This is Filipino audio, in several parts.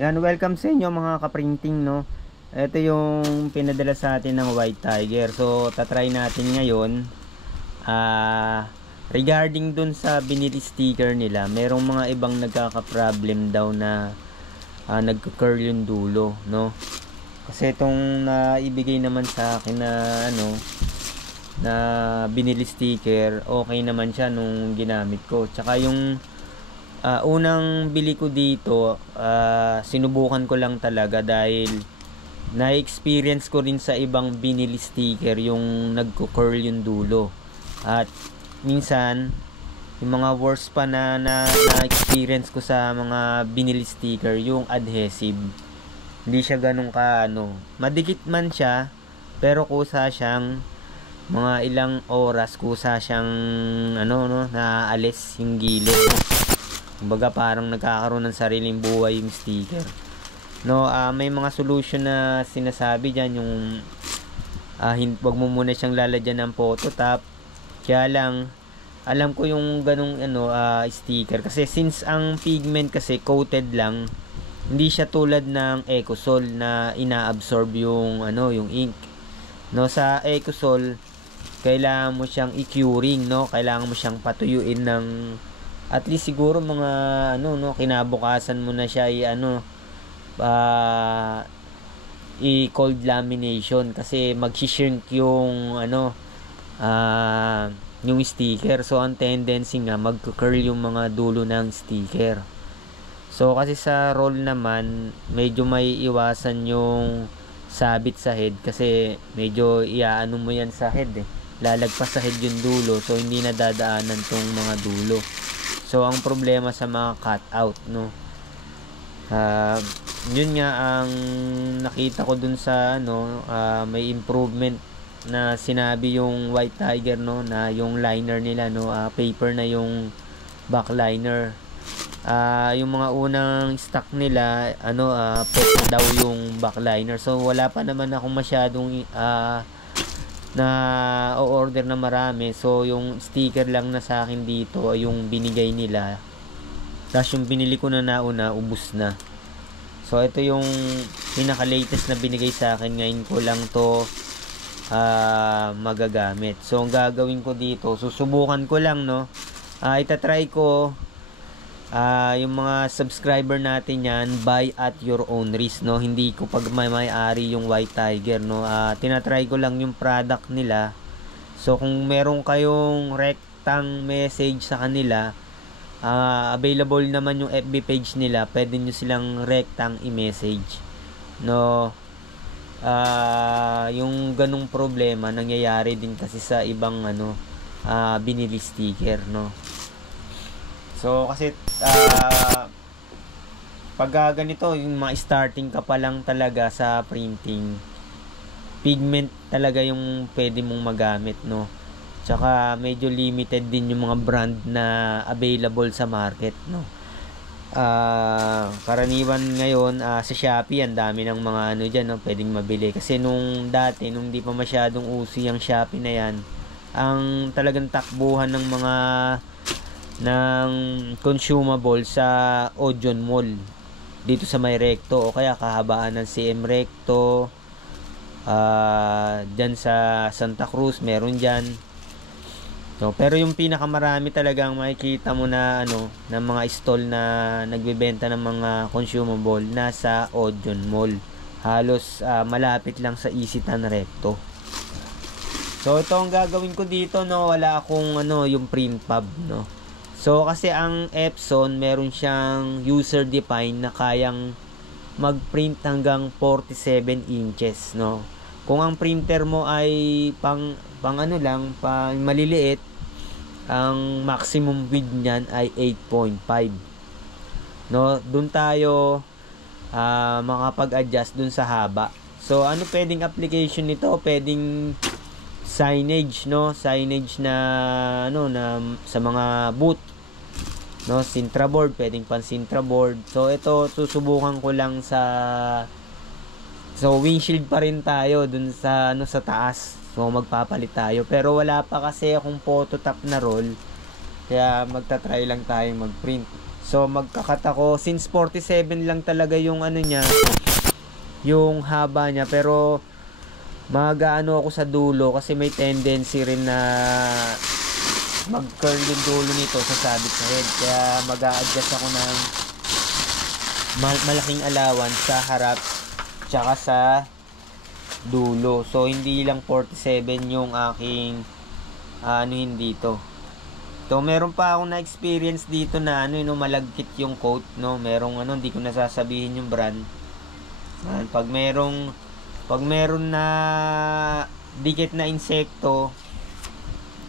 Yan, welcome sa inyo mga kaprinting, no. Ito yung pinadala sa atin ng White Tiger. So, tatry natin ngayon regarding dun sa binili sticker nila. Merong mga ibang nagkaka-problem daw na nagko-curl yung dulo, no. Kasi itong naibigay naman sa akin na na binili sticker, okay naman siya nung ginamit ko. Tsaka yung unang bili ko dito, sinubukan ko lang talaga dahil na-experience ko rin sa ibang binili sticker yung nagko-curl yung dulo. At minsan, yung mga worst pa na-experience ko sa mga binili sticker, yung adhesive. Hindi siya ganun ka, madikit man siya, pero kusa siyang mga ilang oras, kusa siyang, naaalis yung gilid. Kumbaga parang nagkakaroon ng sariling buhay yung sticker. No, may mga solution na sinasabi diyan yung wag mo muna siyang lalagyan ng phototop. Kaya lang alam ko yung ganung sticker kasi since ang pigment kasi coated lang, hindi siya tulad ng Ecosol na inaabsorb yung yung ink. No, sa Ecosol kailangan mo siyang i-curing, no? Kailangan mo siyang patuyuin ng at least siguro mga kinabukasan mo na siya i-cold lamination kasi mag-shrink yung yung sticker. So ang tendency nga mag-curl yung mga dulo ng sticker. So kasi sa roll naman medyo may iwasan yung sabit sa head kasi medyo iaano mo yan sa head lalagpas sa head yung dulo, so hindi na dadaanan tong mga dulo. So ang problema sa mga cutout, no, yun nga ang nakita ko dun sa may improvement na sinabi yung White Tiger, no, na yung liner nila, no, paper na yung backliner. Yung mga unang stock nila pet daw yung backliner, so wala pa naman akong masyadong na o-order na marami. So yung sticker lang na sa akin dito yung binigay nila, tapos yung binili ko na nauna ubos na. So ito yung pinaka latest na binigay sa akin, ngayon ko lang to magagamit. So ang gagawin ko dito, susubukan ko lang, no, itatry ko yung mga subscriber natin yan, buy at your own risk, no. Hindi ko pag may-ari yung White Tiger, no. Tinatry ko lang yung product nila. So kung meron kayong rectang message sa kanila, available naman yung FB page nila, pwede nyo silang rectang i-message, no. Yung ganung problema nangyayari din kasi sa ibang binili sticker, no. So kasi pag ganito yung mga starting ka pa lang talaga sa printing, pigment talaga yung pwede mong magamit, no. Tsaka medyo limited din yung mga brand na available sa market, no. Karaniwan ngayon sa Shopee ang dami ng mga diyan, no, pwedeng mabili. Kasi nung dati, nung di pa masyadong uso yung Shopee na yan, ang talagang takbuhan ng mga consumable sa Odeon Mall dito sa may Recto, o kaya kahabaan ng CM Recto, dyan sa Santa Cruz meron dyan. So, pero yung pinakamarami talagang makikita mo na ng mga stall na nagbebenta ng mga consumable nasa Odeon Mall, halos malapit lang sa Isitan Recto. So ito ang gagawin ko dito, no, wala akong yung print pub, no. So kasi ang Epson meron siyang user defined na kayang mag-print hanggang 47 inches, no. Kung ang printer mo ay pang maliliit, ang maximum width niyan ay 8.5, no. Doon tayo makapag-adjust dun sa haba. So ano pwedeng application nito? Pwedeng signage, no, signage na na sa mga booth, no, Sintra board, pwedeng pan Sintra board. So ito susubukan ko lang so windshield pa rin tayo dun sa sa taas. So magpapalit tayo, pero wala pa kasi akong phototop na roll, kaya magta-try lang tayo mag-print. So magkakat ako, since 47 lang talaga yung ano niya, yung haba niya, pero mag-aano ako sa dulo kasi may tendency rin na mag-curl yung dulo nito sa sabit sa head. Kaya mag-a-adjust ako ng malaking allowance sa harap tsaka sa dulo. So hindi lang 47 yung aking anuhin dito. So meron pa akong na-experience dito na malagkit yung coat, no. Merong hindi ko nasasabihin yung brand. Pag meron na dikit na insekto,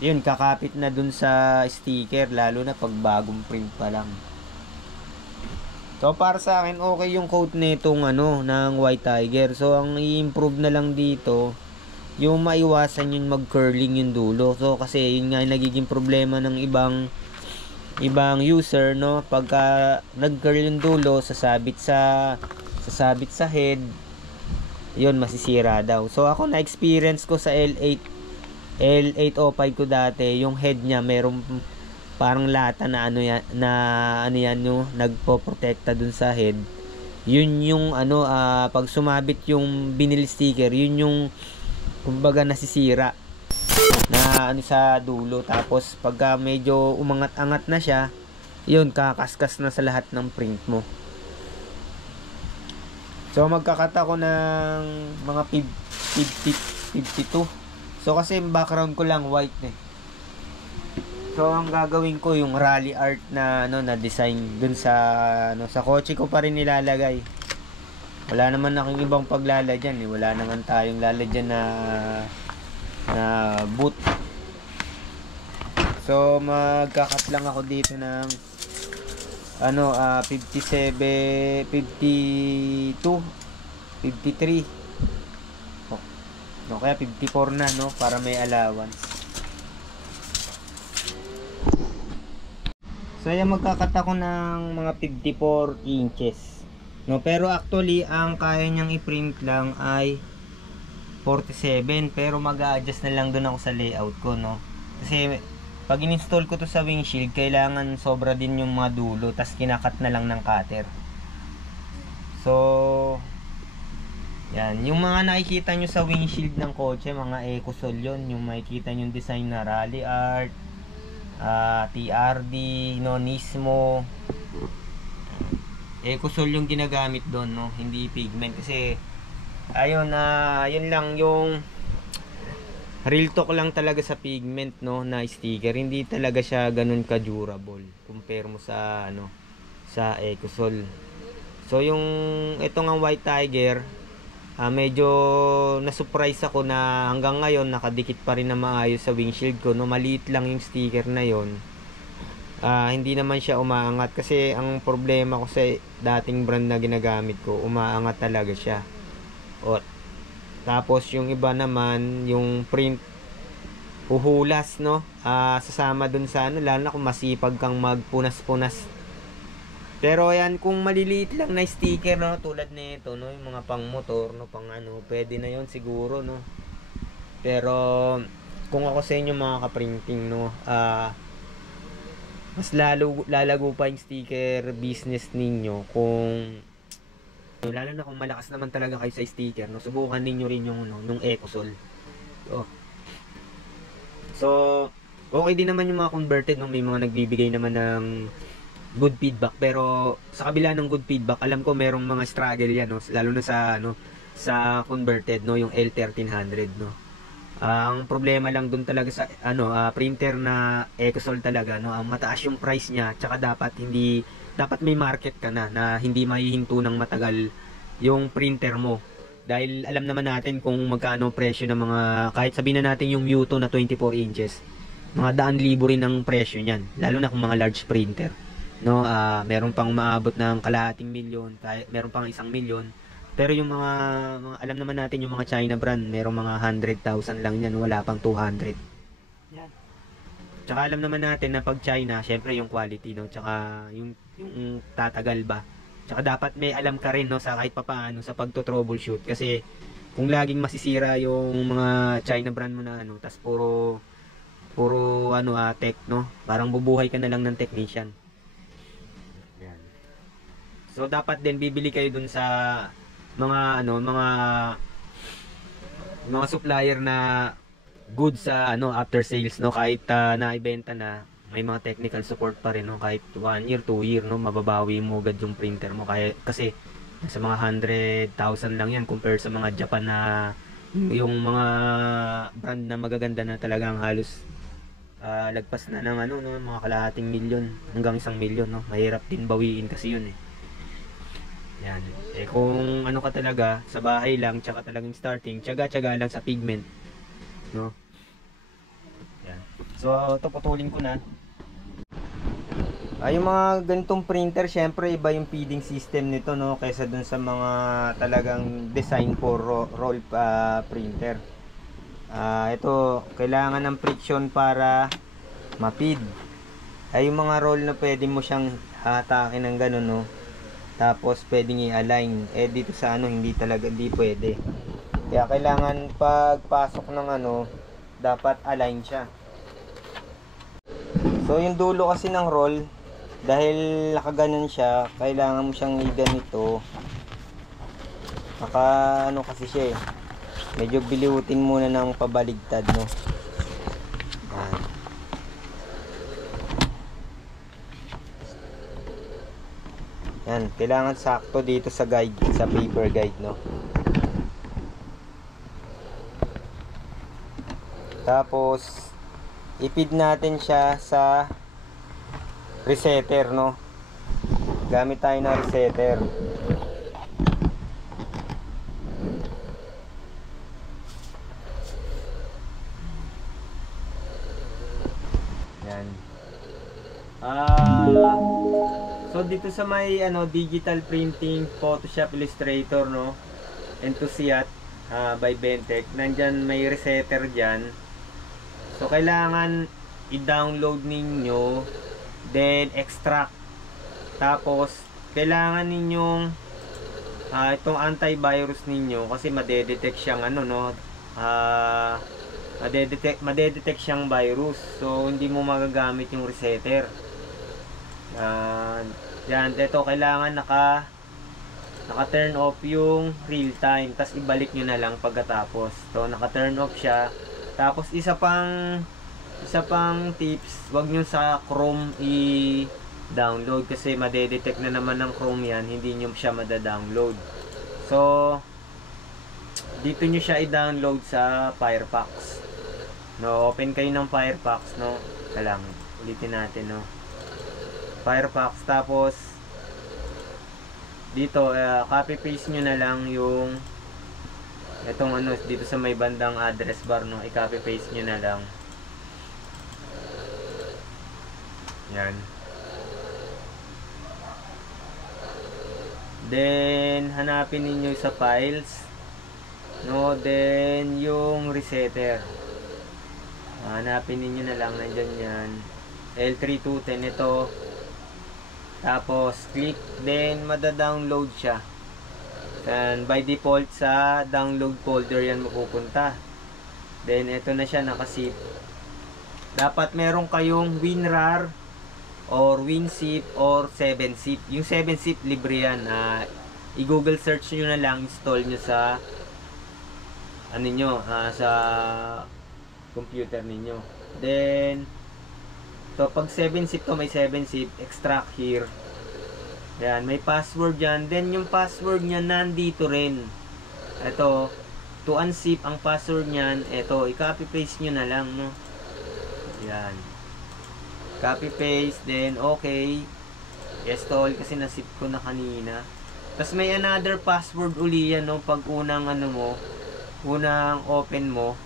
yun, kakapit na dun sa sticker, lalo na pag bagong print pa lang. So para sa akin okay yung coat nitong ng White Tiger. So ang i-improve na lang dito, yung maiwasan yung mag-curling yung dulo. So kasi yun nga yung nagiging problema ng ibang user, no, pagka nag-curl yung dulo, sasabit sa head, yun, masisira daw. So ako na-experience ko sa L805 ko dati, yung head niya merong parang lata na yung nagpo-protekta dun sa head. Yun yung pag sumabit yung vinyl sticker, yun yung kumbaga nasisira na sa dulo. Tapos pagka medyo umangat-angat na siya, yun, kakaskas na sa lahat ng print mo. So magkakat ako ng mga 52. So kasi yung background ko lang white eh. So ang gagawin ko yung rally art na na design dun sa sa kotse ko pa rin nilalagay. Wala naman akong ibang paglalagyan eh. Wala naman tayong lalagyan na boot. So magkakat lang ako dito ng 57, 52, 53. No, kaya 54 na, no, para may allowance. So yan, magkakat ako ng mga 54 inches. No, pero actually ang kaya niyang i-print lang ay 47, pero mag-a-adjust na lang doon ako sa layout ko, no. Kasi pag in-install ko to sa windshield, kailangan sobra din yung mga dulo, tas kinakat na lang ng cutter. So yan, yung mga nakikita nyo sa windshield ng kotse, mga Ecosol yun, yung makikita nyo yung design na rally art, TRD, no, Nismo. Ecosol yung ginagamit doon, no, hindi pigment. Kasi ayun, yun lang yung real talk lang talaga sa pigment, no, na sticker. Hindi talaga siya ganun ka durable compare mo sa sa Ecosol. So yung itong ang White Tiger, medyo na-surprise ako na hanggang ngayon nakadikit pa rin na maayos sa windshield ko, no. Maliit lang yung sticker na yon. Hindi naman siya umaangat kasi ang problema ko sa dating brand na ginagamit ko, umaangat talaga siya. Tapos yung iba naman, yung print uhulas, no. Sasama dun sa lalo na kung masipag kang magpunas-punas. Pero yan, kung maliliit lang na sticker, no, tulad nito, no, yung mga pang motor, no, pang pwede na yon siguro, no. Pero kung ako sa inyo mga ka-printing, no, mas lalago pa yung sticker business ninyo kung lalo na kung malakas naman talaga kayo sa sticker, no, subukan niyo rin yung Ecosol. So okay din naman yung mga converted, no, may mga nagbibigay naman ng good feedback, pero sa kabila ng good feedback, alam ko merong mga struggle yan, no, lalo na sa sa converted, no, yung L1300, no. Ang problema lang dun talaga sa printer na Ecosol talaga, no, ang mataas yung price niya, tsaka dapat may market ka na hindi mahihinto ng matagal yung printer mo. Dahil alam naman natin kung magkano presyo ng mga, kahit sabihin na natin yung Mewtwo na 24 inches, mga daan libo rin ang presyo niyan, lalo na kung mga large printer, no. Meron pang maabot ng kalahating milyon, meron pang 1 milyon. Pero yung mga alam naman natin yung mga China brand, merong mga 100,000 lang yan, wala pang 200. Yan. Tsaka alam naman natin na pag China, syempre yung quality, no, tsaka yung tatagal ba. Tsaka dapat may alam ka rin, no, sa kahit papaano sa pagto-troubleshoot, kasi kung laging masisira yung mga China brand mo na tas puro tech, no, parang bubuhay ka na lang ng technician. So dapat din bibili kayo dun sa mga ano, mga supplier na good sa ano after sales, no, kahit naibenta na, may mga technical support pa rin, no, kahit 1 year 2 year, no, mababawi mo agad yung printer mo, kaya kasi sa mga 100,000 lang yan compare sa mga Japan na yung mga brand na magaganda na talagang halos lagpas na ng ano, no, mga kalahating milyon hanggang 1 milyon, no, mahirap din bawiin kasi yun, eh. Yan. Eh kung ano ka talaga sa bahay lang, tsaka talagang starting, tiyaga-tiyaga lang sa pigment, no. Yan. So ito putulin ko na. Yung mga ganitong printer, syempre iba yung feeding system nito, no, kaysa dun sa mga talagang design for roll printer. Ito kailangan ng friction para ma-feed. Yung mga roll na pwede mo siyang hatakin ng ganun, no, tapos pwedeng i-align. Dito sa ano hindi pwede. Kaya kailangan pagpasok ng ano, dapat align siya. So yung dulo kasi ng roll, dahil nakaganon siya, kailangan mo siyang i-ganito. Ano kasi siya, eh, medyo biliutin muna ng pabaligtad, no. Yan, kailangan sakto dito sa guide, sa paper guide, no. Tapos i-feed natin siya sa resetter, no. Gamit tayo ng resetter. Yan. So dito sa may ano, digital printing, Photoshop, Illustrator, no, Enthusiast by Bentech, nandyan may resetter dyan. So kailangan i-download ninyo, then extract. Tapos kailangan ninyong itong antivirus ninyo, kasi madedetect siyang ano, no, madedetect siyang virus. So hindi mo magagamit yung resetter. Yan, ito kailangan naka turn off yung real time, tas ibalik nyo na lang pagkatapos. So naka turn off siya. Tapos isa pang tips, wag nyo sa Chrome i-download, kasi madedetect na naman ng Chrome yan, hindi nyo siya mada-download. So dito nyo siya i-download sa Firefox, no. Open kayo ng Firefox, no. Lang ulitin natin, no, Firefox. Tapos dito copy paste nyo na lang yung itong ano dito sa may bandang address bar, no, i-copy paste nyo na lang. Yan. Then hanapin niyo sa files, no, then yung resetter, hanapin niyo na lang, nandiyan yan, L3210 ito. Tapos click, then mada-download siya. And by default sa download folder yan mapupunta. Then ito na siya, nakasip. Dapat meron kayong WinRAR or WinZip or 7-zip. Yung 7-zip libre yan. I-google search nyo na lang, install nyo sa ano nyo, sa computer ninyo. Then so pag 7-zip to, may 7-zip, extract here. Yan, may password yan. Then yung password niya nandito rin. Ito, to unzip ang password niyan. Ito, i-copy paste nyo na lang, no. Yan. Copy paste, then okay. Install kasi nasip ko na kanina. Tapos may another password uli yan, no, pag unang ano mo, unang open mo.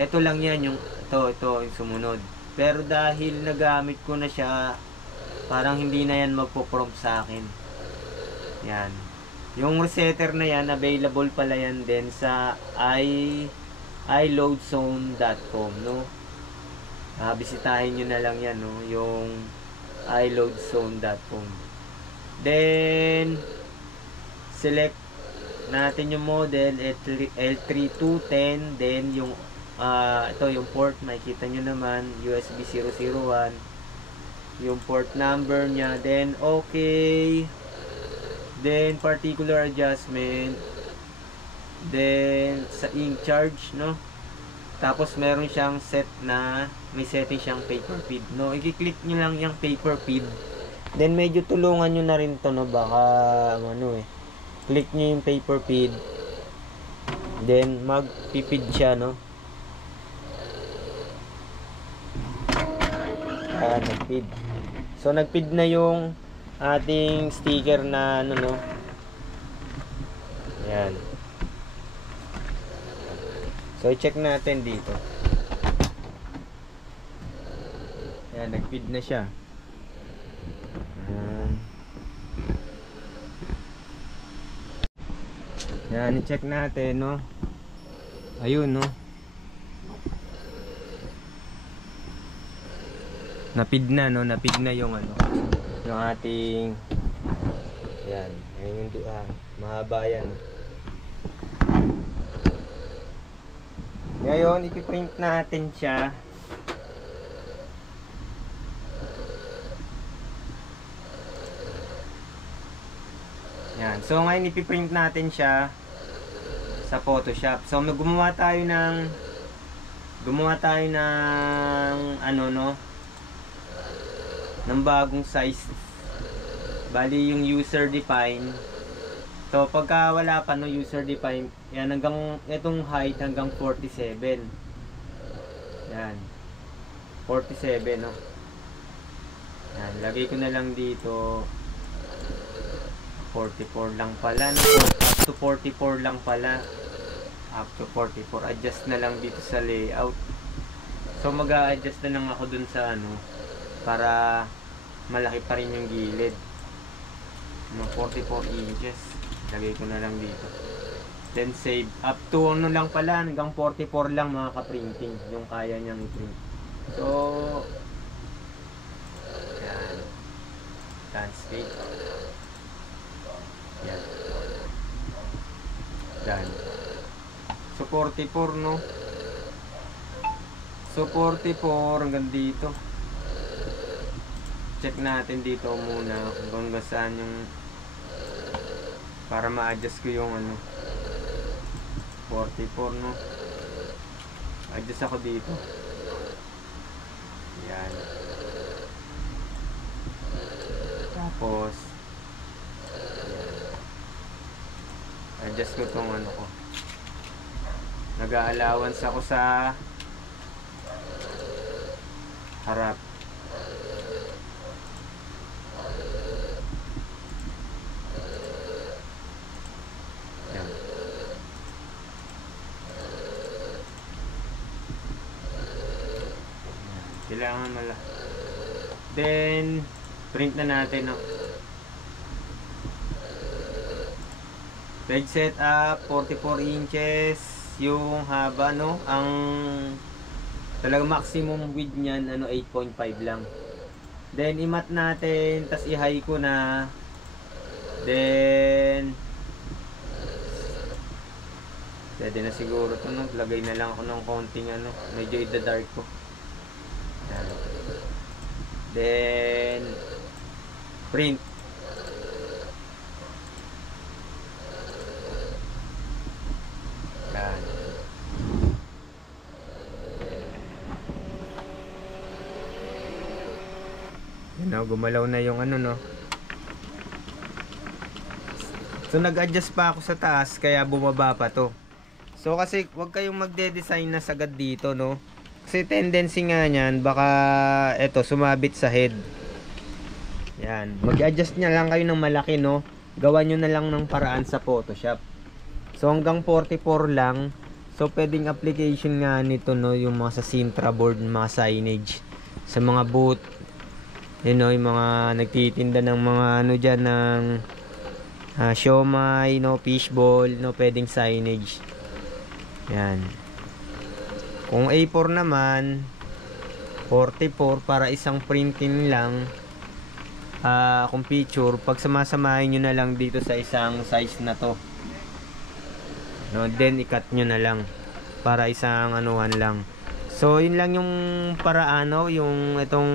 Ito lang yan, yung ito yung sumunod. Pero dahil nagamit ko na siya, parang hindi na yan magpo-prompt sa akin. Yan. Yung resetter na yan, available pala yan din sa iloadzone.com, no. Bisitahin nyo na lang yan, no, yung iloadzone.com. Then select natin yung model L3210, then yung ito yung port, makikita nyo naman, USB 001 yung port number nya, then okay, then particular adjustment, then sa ink charge, no? Tapos meron siyang set na may setting siyang paper feed, no? I-click nyo lang yung paper feed. Then medyo tulungan nyo na rin to, no? Baka ano eh. Click nyo yung paper feed. Then magpipid siya, no? Nagpid. So nagpid na yung ating sticker na ano, no? Yan. So, i-check natin dito. Ayan, nag-feed na siya. Ayan, i-check natin, no? Ayun, no? Napid na, no? Napid na yung ano, yung ating, ayan, ayun yung mahaba yan, no? Ngayon, ipiprint natin siya. Yan. So, ngayon ipiprint natin siya sa Photoshop. So, gumawa tayo ng ano, no? Ng bagong size. Bali, yung user define. So, pagka wala pa, no, user define, yan, hanggang, itong height hanggang 47. Yan. 47, no? Yan, lagay ko na lang dito. 44 lang pala, no? Up to 44 lang pala. Up to 44. Adjust na lang dito sa layout. So, mag-a-adjust na lang ako dun sa, ano, para malaki pa rin yung gilid. No, 44 inches. Lagay ko na lang dito. Then save. Up to ano lang pala, hanggang 44 lang mga ka-printing yung kaya niyang i-print. So, yan. Landscape. Yan. Yan. So, 44, no? So, 44 hanggang dito. Check natin dito muna kung hanggang saan yung, para ma-adjust ko yung ano, 44, no? Adjust ako dito. Yan. Tapos yan. Adjust ko tong ano ko. Nag-allowance ako sa harap. Kailangan mala. Then print na natin, no? Page setup 44 inches yung haba, no? Ang talaga maximum width niyan ano 8.5 lang. Then i-mat natin, tas i-high ko na. Then pwede na siguro to, no? Lagay na lang ako ng konting ano, medyo i-dark ko. Then print. Yan. Yan, no, gumalaw na yung ano, no. So nag-adjust pa ako sa taas kaya bumaba pa to. So kasi wag kayong magde-design na sagad dito, no. Kasi tendency nga niyan, baka eto sumabit sa head. Yan, mag-adjust niya lang kayo ng malaki, no. Gawan nyo na lang ng paraan sa Photoshop. So hanggang 44 lang. So pwedeng application nga nito, no, yung mga sa Sintra board, mga signage sa mga booth. You know, yung mga nagtitinda ng mga ano diyan ng siomai, no, fishball, no, pwedeng signage. Yan. Kung A4 naman 44 para isang printing lang, kung picture, pag samasamahin nyo na lang dito sa isang size na to, no, then i-cut nyo na lang para isang anuhan lang. So yun lang yung paraan, no, yung itong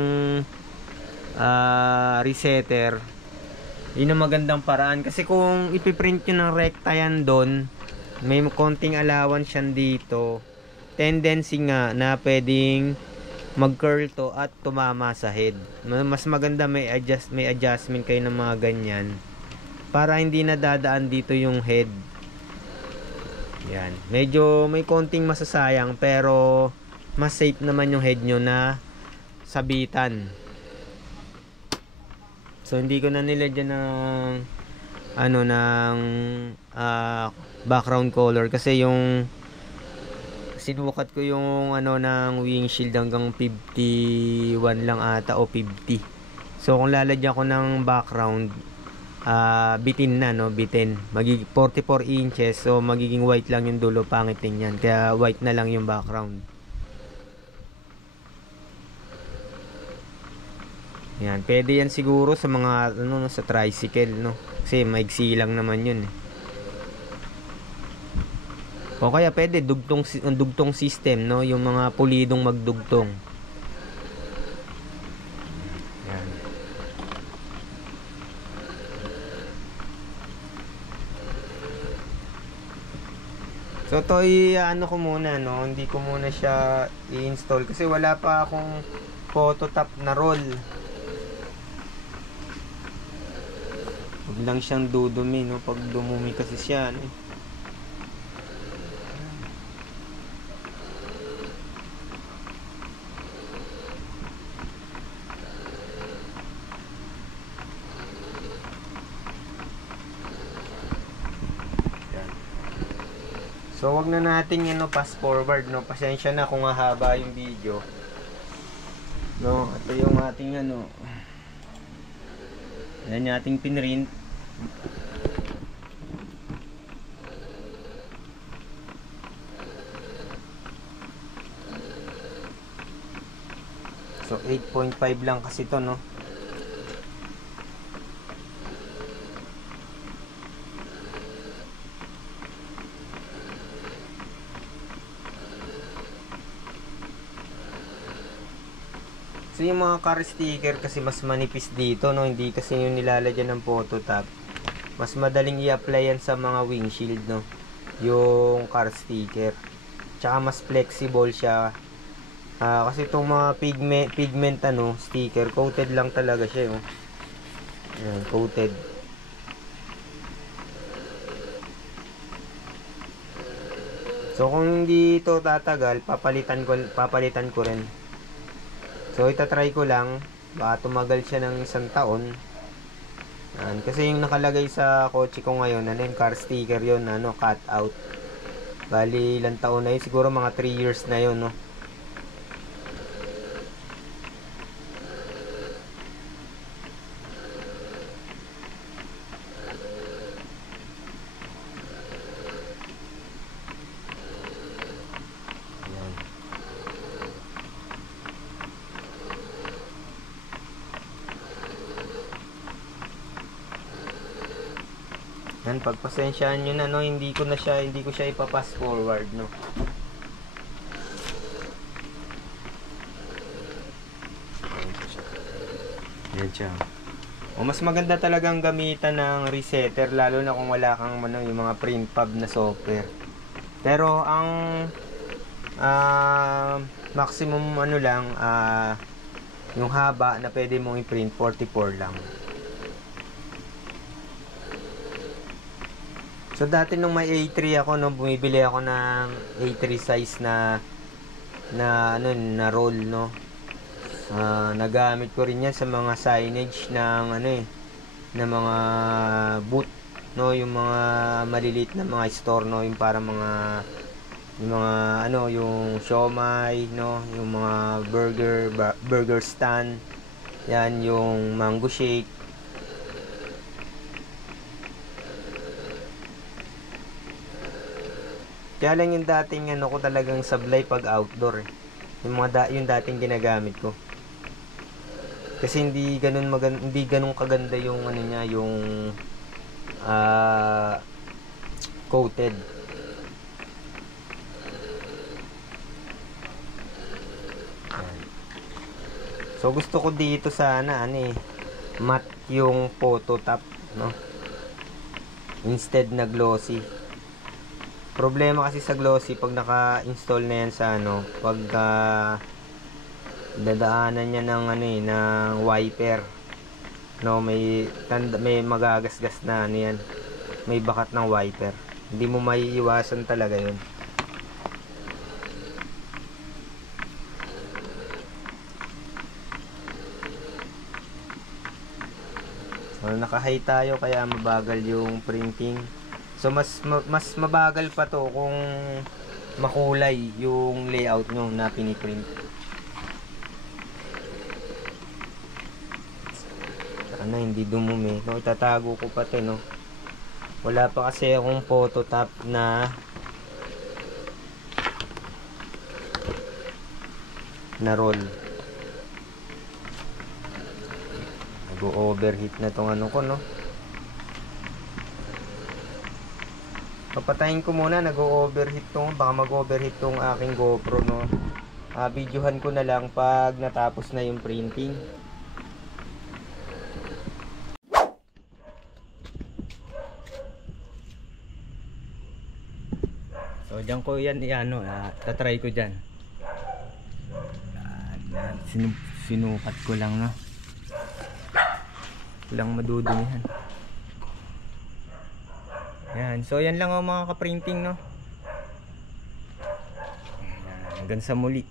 resetter. Yun ang magandang paraan. Kasi kung ipiprint nyo ng rekta yan doon, may konting allowance yan dito. Tendency nga na pwedeng mag-curl to at tumama sa head. Mas maganda may adjustment kayo ng mga ganyan para hindi nadadaan dito yung head. Yan. Medyo may konting masasayang pero mas safe naman yung head nyo na sabitan. So hindi ko na nilagyan ng ng background color kasi yung sinukat ko yung ng windshield hanggang 51 lang ata o 50. So kung lalagyan ko ng background bitin na bitin. Magiging 44 inches so magiging white lang yung dulo, pangit din yan. Kaya white na lang yung background. Yan, pwede yan siguro sa mga sa tricycle kasi maigsi lang naman yun O kaya pwede dugtong system yung mga pulidong magdugtong. Yan. So to ko muna hindi ko muna siya i-install kasi wala pa akong phototop na roll. Huwag lang siyang dudumi pag dumumi kasi siya So wag na natin fast forward pasensya na kung haba yung video. Ito yung ating yan yung ating pinrint. So 8.5 lang kasi to So yung mga car sticker kasi mas manipis dito hindi kasi yung nilalagyan ng phototop. Mas madaling i-apply yan sa mga windshield yung car sticker. Tsaka mas flexible siya. Kasi itong mga pigment sticker, coated lang talaga siya Ayan, coated. So kung hindi ito tatagal, papalitan ko rin. So itatry ko lang, baka tumagal siya ng 1 taon. Kasi yung nakalagay sa kotse ko ngayon, yung car sticker yun, cut out. Bali, ilang taon na yun, siguro mga 3 years na yun Yan, pagpasensyaan nyo na hindi ko siya ipa-pass forward Yan siya. Mas maganda talagang gamitan ng resetter lalo na kung wala kang yung mga print pub na software. Pero ang maximum lang yung haba na pwede mong i-print 44 lang. So dati nung may A3 ako bumibili ako ng A3 size na roll nagamit ko rin yan sa mga signage ng ng mga booth yung mga maliliit na mga store yung para mga yung siomai yung mga burger stand yan, yung mango shake. Kaya lang yung dating ko talagang sablay pag outdoor yung dating ginagamit ko. Kasi hindi ganun kaganda yung niya, yung coated. Ayan. So gusto ko dito sana matte yung phototop no? Instead na glossy. Problema kasi sa glossy pag naka-install na yan sa ano, pag dadaanan niya ng ano eh, ng wiper. No, may magagasgas na ano yan. May bakat ng wiper. Hindi mo maiiwasan talaga 'yun. So, naka-high tayo kaya mabagal yung printing. So mas mabagal pa to kung makulay yung layout nyo na piniprint. Sana hindi dumumi. No, itatago ko pa to, no. Wala pa kasi akong phototop na roll. Nag-overheat na tong ano ko, no. Papatayin ko muna, nag-overheat tong, baka mag-overheat tong aking GoPro, no. Videohan ko na lang pag natapos na yung printing. So diyan ko yan iano, tatry ko diyan. Sinukat ko lang, no. Walang madudumihan. Yan. So yan lang ang mga ka-printing, no. Hanggang sa muli.